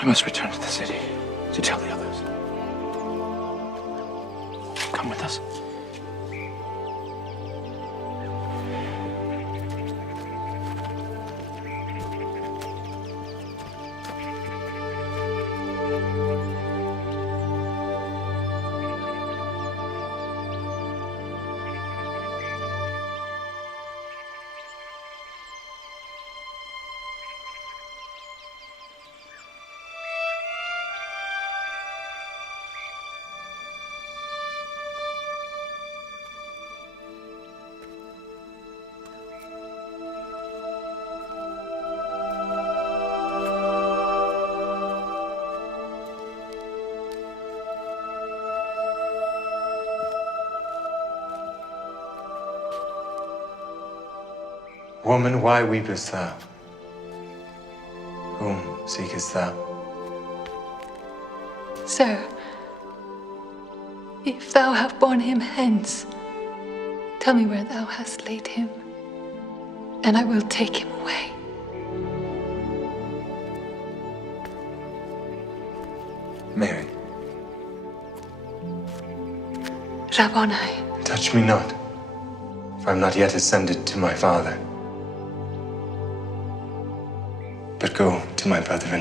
I must return to the city to tell the others. Come with us. Woman, why weepest thou? Whom seekest thou? Sir, if thou have borne him hence, tell me where thou hast laid him, and I will take him away. Mary, Rabboni. touch me not, for I am not yet ascended to my Father. But go to my brethren,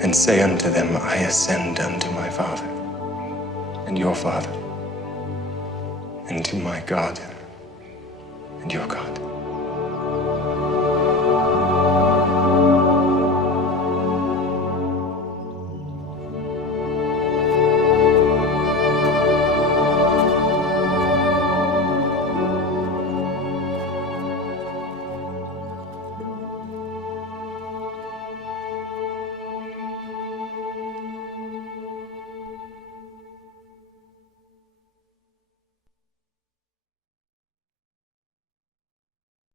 and say unto them, I ascend unto my Father, and your Father, and to my God, and your God.